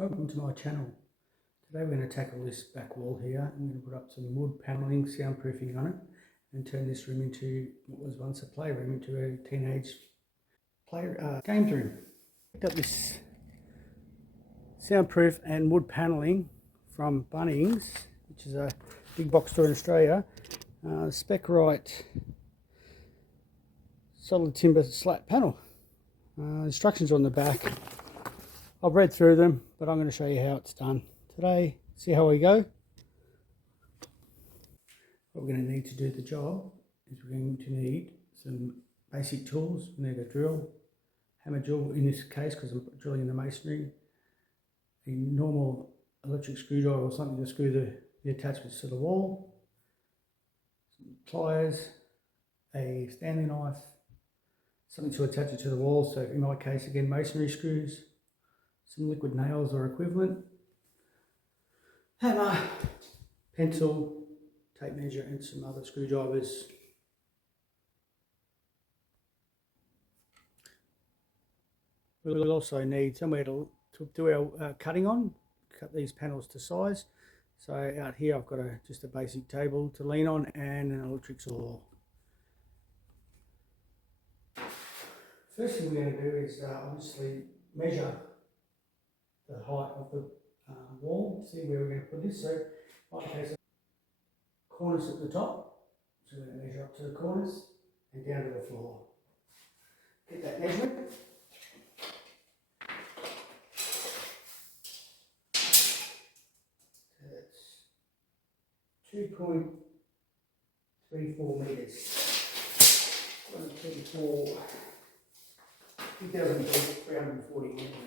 Welcome to my channel. Today we're going to tackle this back wall here. I'm going to put up some wood panelling, soundproofing on it, and turn this room into what was once a playroom into a teenage games room. Picked up this soundproof and wood panelling from Bunnings, which is a big box store in Australia. Spec-Rite solid timber slat panel. Instructions on the back. I've read through them, but I'm going to show you how it's done today. See how we go. What we're going to need to do the job is we're going to need some basic tools. We need a drill, hammer drill in this case because I'm drilling in the masonry, a normal electric screwdriver or something to screw the attachments to the wall, some pliers, a Stanley knife, something to attach it to the wall. So in my case, again, masonry screws, some liquid nails or equivalent, hammer, pencil, tape measure, and some other screwdrivers. We'll also need somewhere to do our cutting on, cut these panels to size. So out here I've got just a basic table to lean on and an electric saw. First thing we're going to do is obviously measure the height of the wall, see where we're going to put this. So, like in case, corners at the top, so we're going to measure up to the corners and down to the floor. Get that measurement. So that's 2.34 metres. 134, 2,340 millimetres.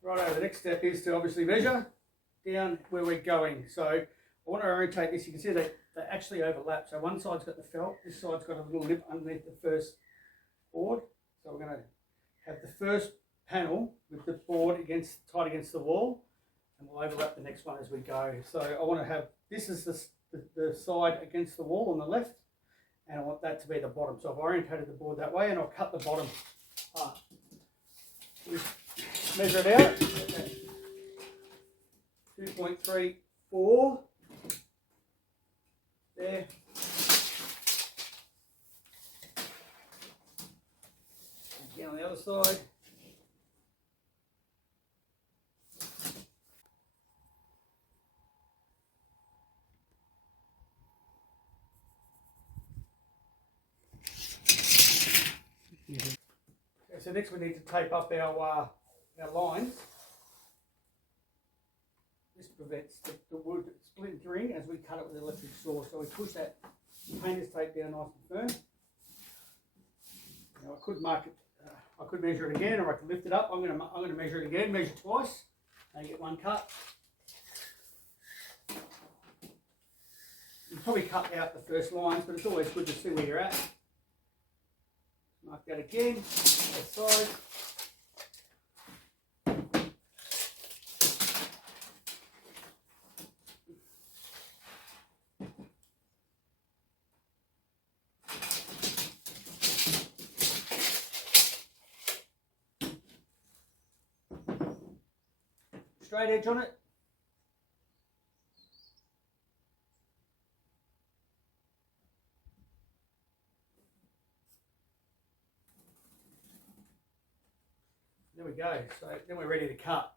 Righto, the next step is to obviously measure down where we're going. So I want to rotate this. You can see they actually overlap. So one side's got the felt, this side's got a little lip underneath the first board. So we're going to have the first panel with the board tight against the wall, and we'll overlap the next one as we go. So I want to have, this is the side against the wall on the left, and I want that to be the bottom. So I've orientated the board that way, and I'll cut the bottom part. Measure it out, 2.34 there. Again on the other side. Okay, so next we need to tape up our lines. This prevents the wood splintering as we cut it with the electric saw. So we push that painter's tape down nice and firm. Now I could mark it, I could measure it again, or I could lift it up. I'm going to measure it again, measure twice, and get one cut. You probably cut out the first lines, but it's always good to see where you're at. Mark that again, both sides. Straight edge on it. There we go. So then we're ready to cut.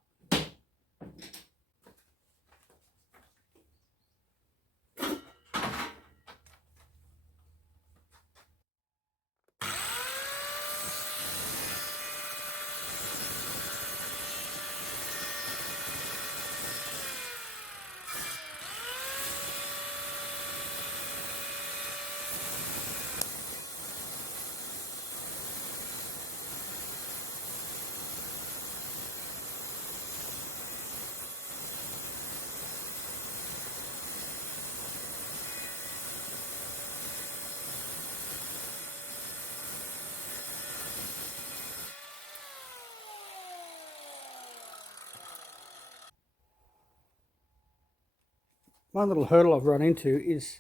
one little hurdle I've run into is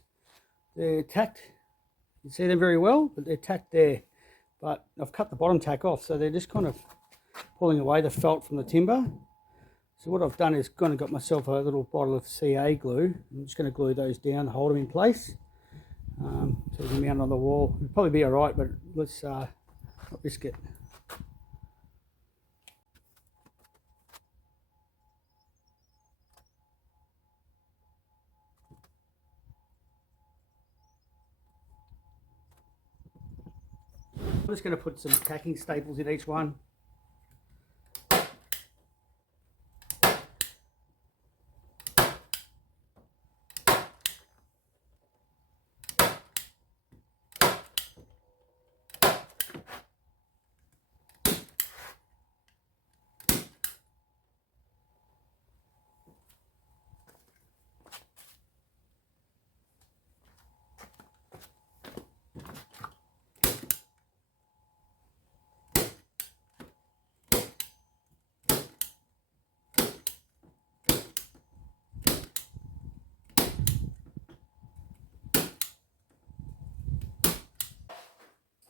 they're tacked. You can see them very well, but they're tacked there. But I've cut the bottom tack off, so they're just kind of pulling away the felt from the timber. So what I've done is kind of got myself a little bottle of CA glue. I'm just going to glue those down, hold them in place. So we can mount on the wall. It'll probably be all right, but let's not risk it. I'm just going to put some tacking staples in each one.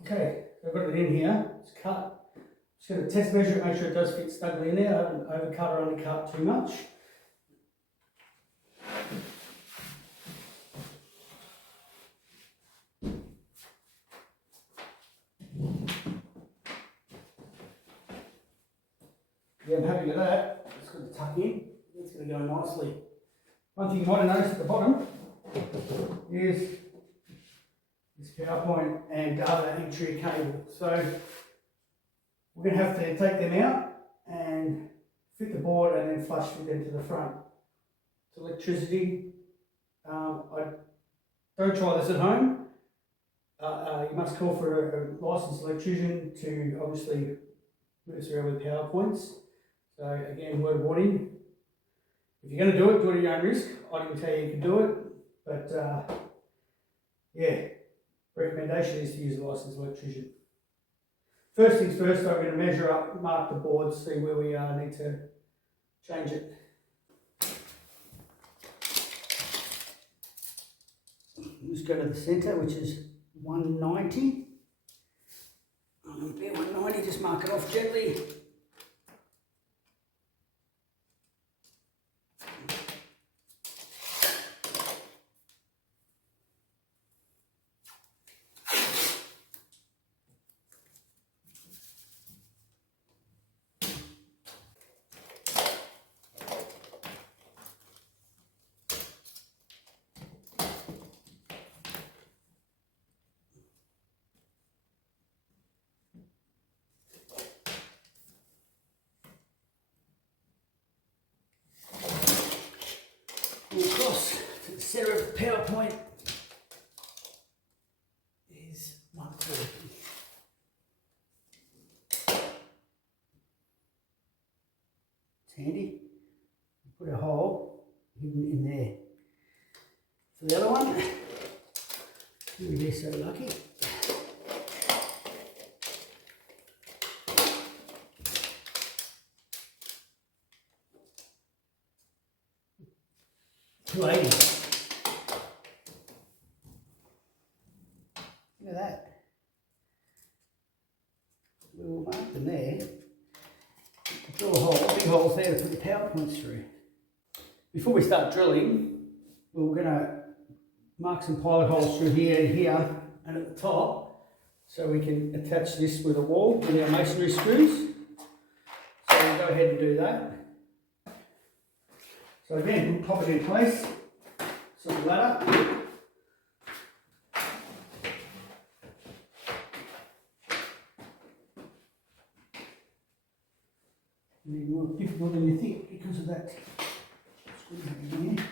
Okay, so I've got it in here. It's cut. Just going to test measure it, make sure it does fit snugly in there. I haven't overcut or undercut too much. Yeah, I'm happy with that. It's going to tuck in. It's going to go nicely. One thing you might have noticed at the bottom is this PowerPoint and data entry cable. So we're going to have to take them out and fit the board and then flush with them to the front. It's electricity. I don't try this at home. You must call for a licensed electrician to obviously mess around with PowerPoints. So again, word of warning. If you're going to do it at your own risk. I can tell you can do it, but yeah, recommendation is to use a licensed electrician. First things first, I'm going to measure up, mark the board, see where we need to change it. Just go to the centre, which is 190. Bear 190, just mark it off gently. Across to the centre of the PowerPoint is 140. It's handy. Put a hole hidden in there. For the other one, we're so lucky. $280. Look at that. We'll mark them there. Drill a hole, big holes there to put the PowerPoints through. Before we start drilling, we're going to mark some pilot holes through here and here and at the top, so we can attach this with a wall with our masonry screws. So we'll go ahead and do that. So again, we'll pop it in place, some ladder. Maybe more difficult than you think because of that screw in here.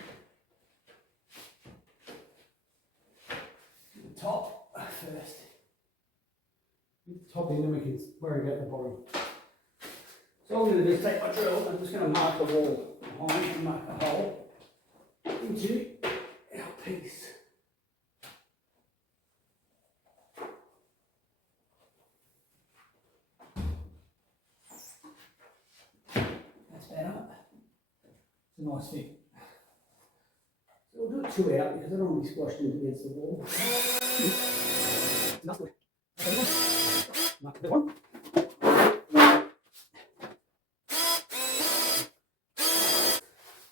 The top first. Get the top in, then we can worry about the bottom. So all I'm going to do is take my drill, I'm just going to mark the wall behind and mark a hole into our piece. That's better. It's a nice fit. So we'll not too out because I don't want to be squashed in against the wall. That's good. Mark the one.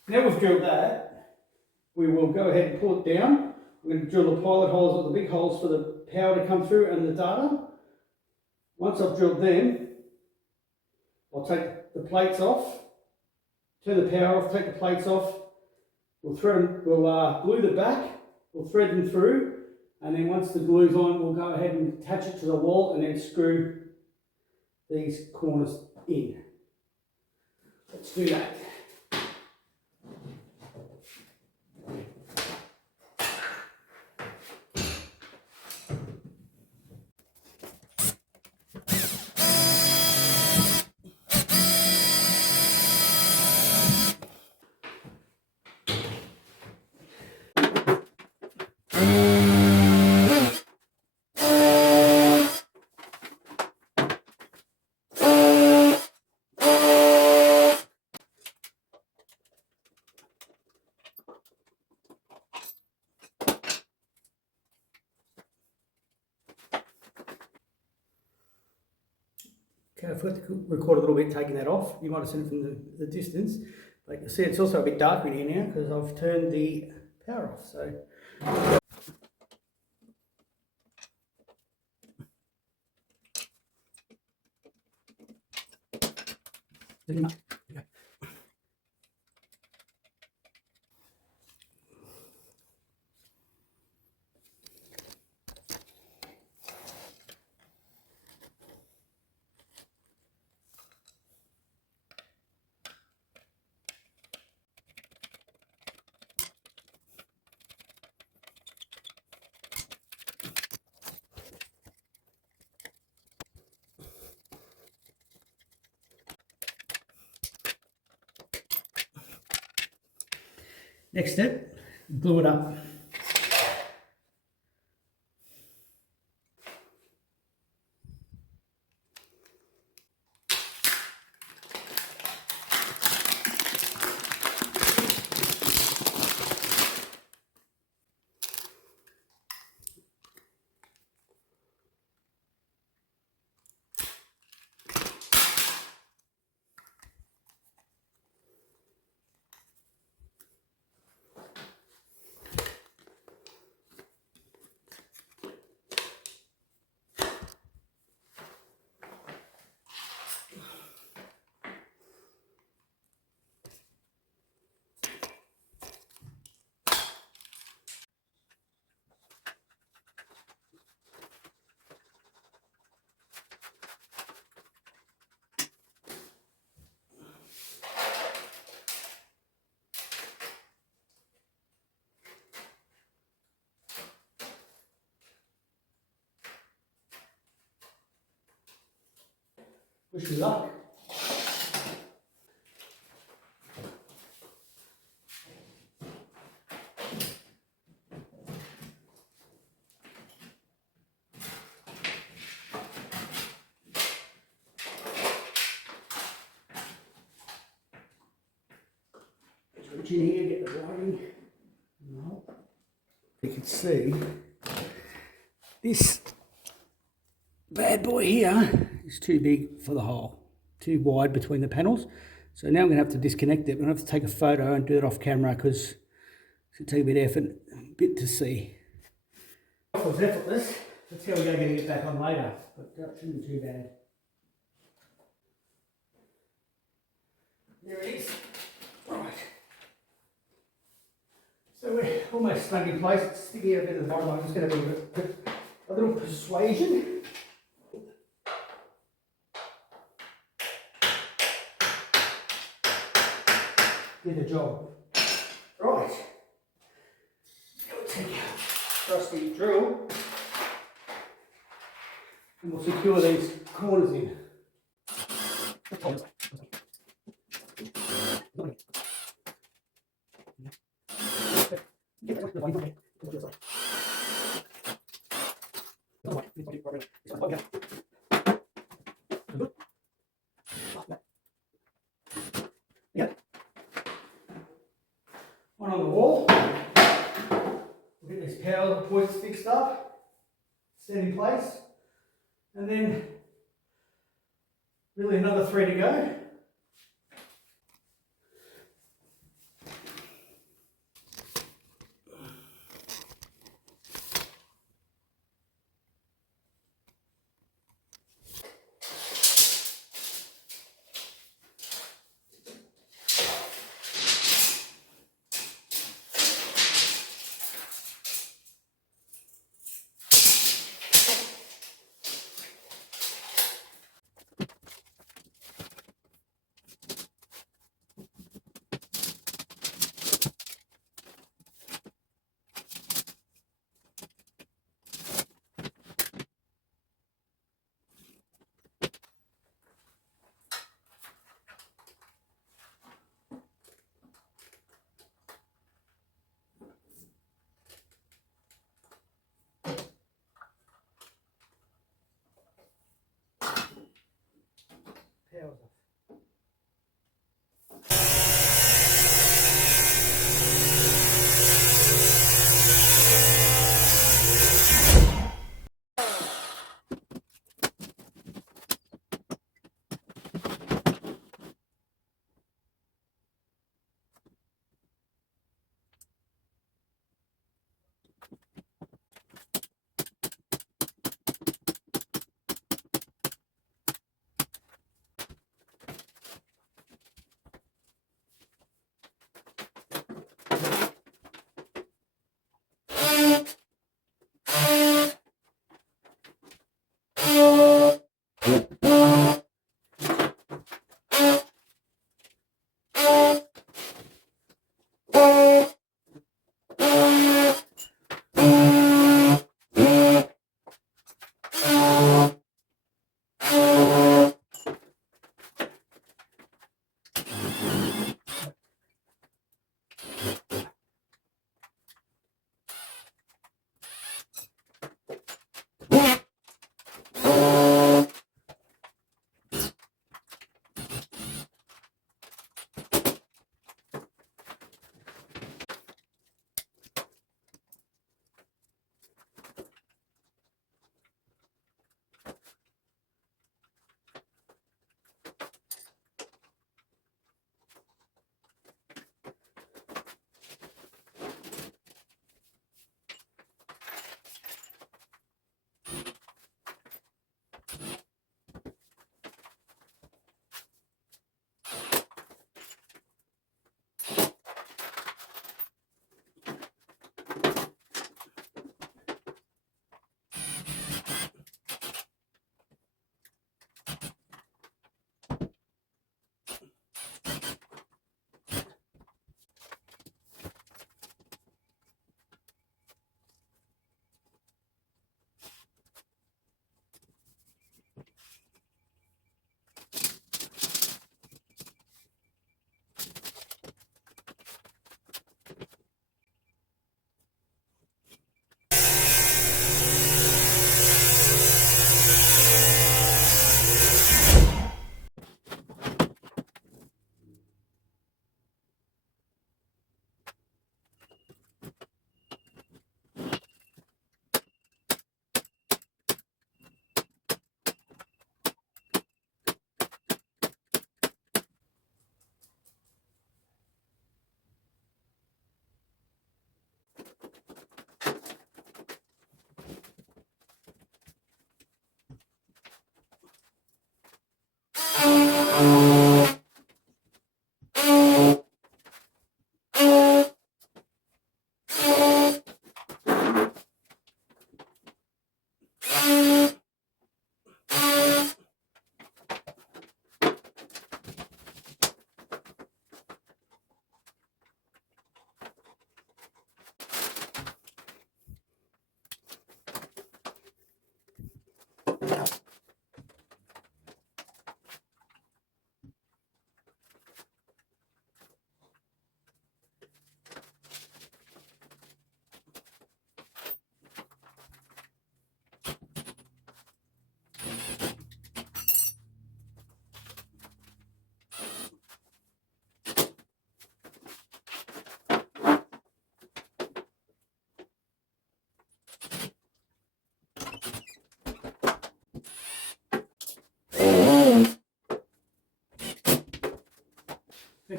Now we've drilled that, we will go ahead and pull it down. We're going to drill the pilot holes, or the big holes for the power to come through and the data. Once I've drilled them, I'll take the plates off, turn the power off, take the plates off. We'll thread them, we'll glue the back, we'll thread them through, and then once the glue's on, we'll go ahead and attach it to the wall and then screw these corners in. Let's do that. Okay, I forgot to record a little bit taking that off. You might have seen it from the distance. But you'll see it's also a bit darker in here now because I've turned the power off. So okay. Next step, glue it up. Wish me luck. Just reach in here, get the wiring. No. You can see this bad boy here is too big for the hole, too wide between the panels. So now I'm going to have to disconnect it. I'm going to have to take a photo and do it off camera because it's going to take a bit of effort, a bit to see. It was effortless. That's how we're going to get it back on later, but that shouldn't be too bad. There it is. Right. So we're almost snug in place. It's sticking out a bit at the bottom. I'm just going to do a little persuasion. Did the job. Right. Now we'll take our trusty drill and we'll secure these corners in. One on the wall. how the point's fixed up, set in place, and then really another 3 to go.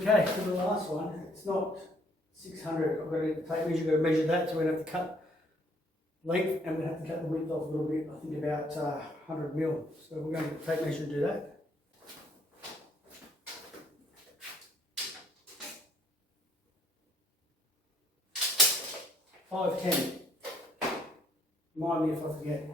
Okay, for the last one, it's not 600. I've got to take measure, got to measure that, so we're going to have to cut length and we have to cut the width off a little bit. I think about 100 mil. So we're going to take measure and do that. 510. Remind me if I forget.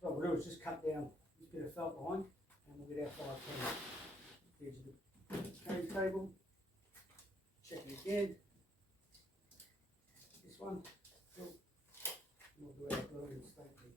What we'll do is just cut down this bit of felt line and we'll get our 510. Here's the code table. Check it again. This one. Cool. And we'll do our blue and stapling.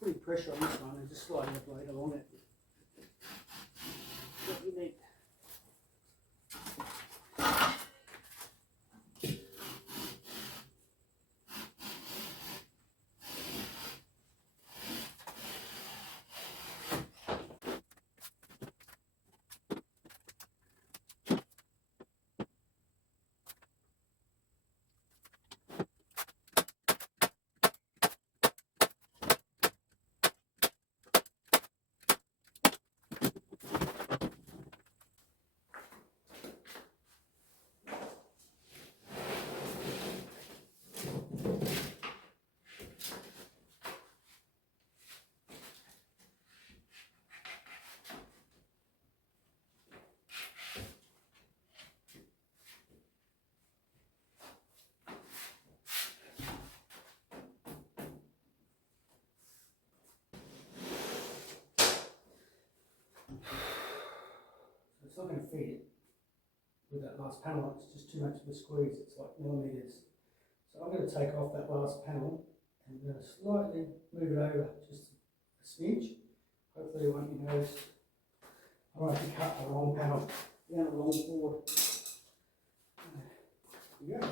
Putting pressure on this one and just sliding the blade along it. What you need. It's not going to feed it with that last panel. It's just too much of a squeeze. It's like millimeters. So I'm going to take off that last panel and I'm going to slightly move it over just a smidge. Hopefully it won't be noticed. I won't have to cut the wrong panel down the wrong board. There we go.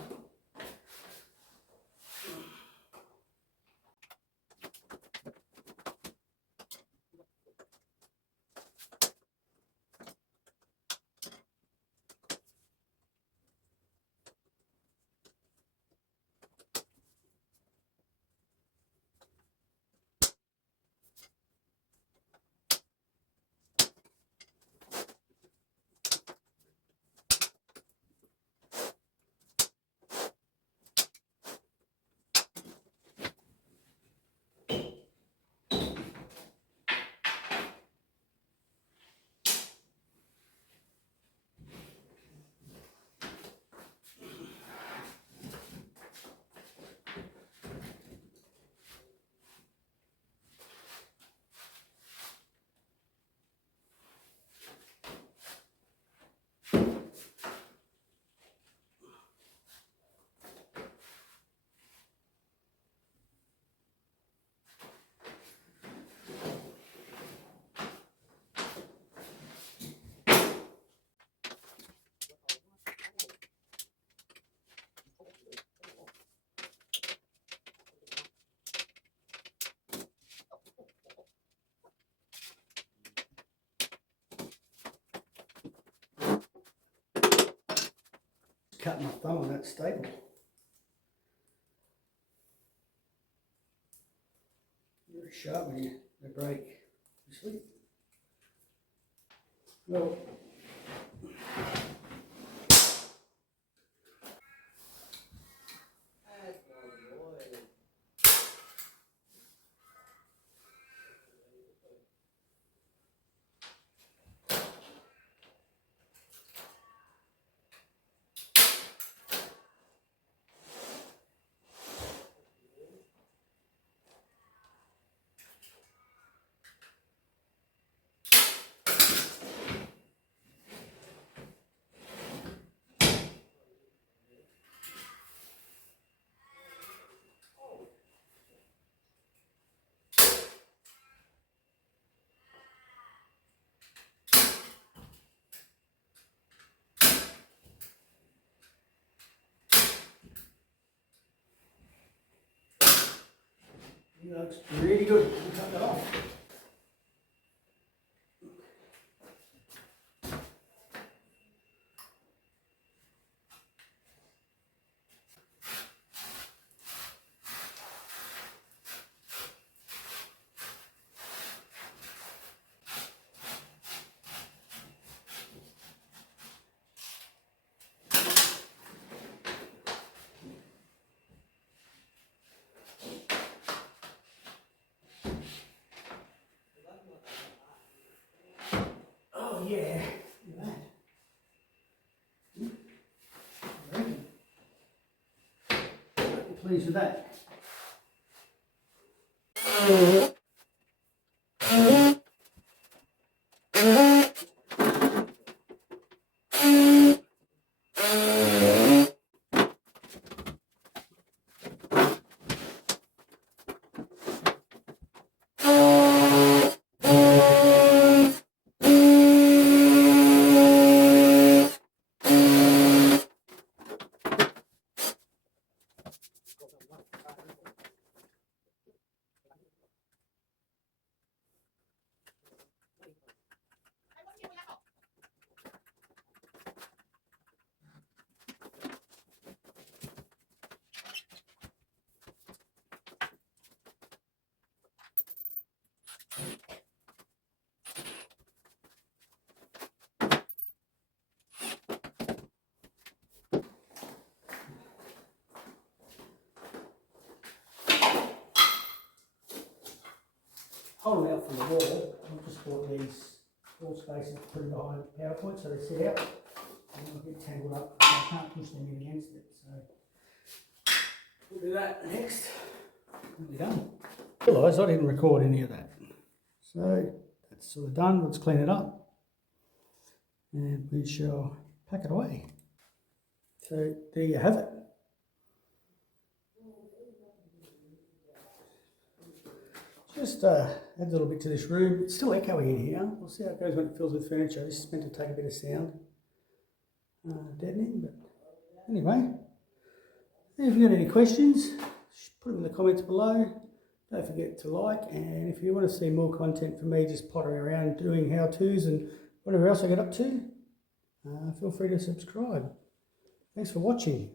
Cut my thumb on that staple. Very sharp when they break. You sleep. Well, It looks really good. We'll cut that off. Oh yeah, look at that. I'm pleased with that. Holding out from the wall, I've just bought these wall spaces to put behind PowerPoint so they sit out and they'll get tangled up. I can't push them in against it, so we'll do that next. We'll be done. Realise I didn't record any of that. So that's sort of done. Let's clean it up and we shall pack it away. So there you have it. Just add a little bit to this room. It's still echoey in here. We'll see how it goes when it fills with furniture. This is meant to take a bit of sound deadening, but anyway, if you've got any questions, put them in the comments below. Don't forget to like, and if you want to see more content from me just pottering around doing how-tos and whatever else I get up to, feel free to subscribe. Thanks for watching.